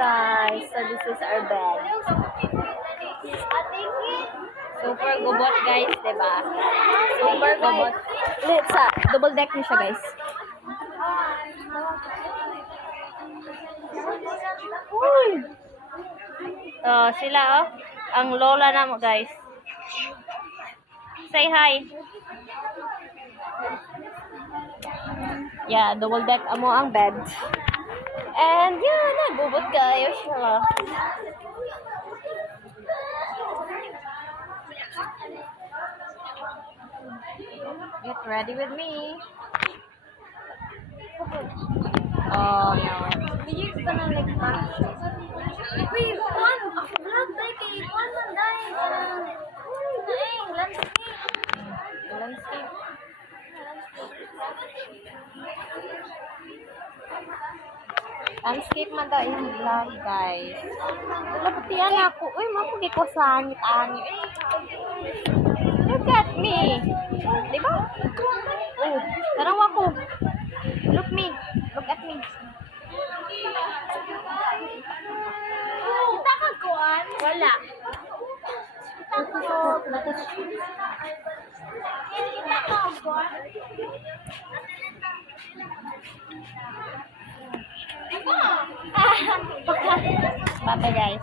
guys. So this is our bed. Super gubot guys, diba? Super gubot. Let's double deck niya siya guys. Uy! Sila ang lola na mo guys. Say hi. Yeah, double deck amo ang bed. And yeah, nagubot kayo siya. Get ready with me. Oh no. You're gonna like that. Wait, one vlog tayo one man dahil landscape. Landscape man daw yung vlog guys. Lapatian ako. Uy, mapugi ko sa angit-angit. Look at me. Diba? Oh, taraw ako. Look at me. Kita ka kuan? Wala. Kita ka kuan? Bye guys.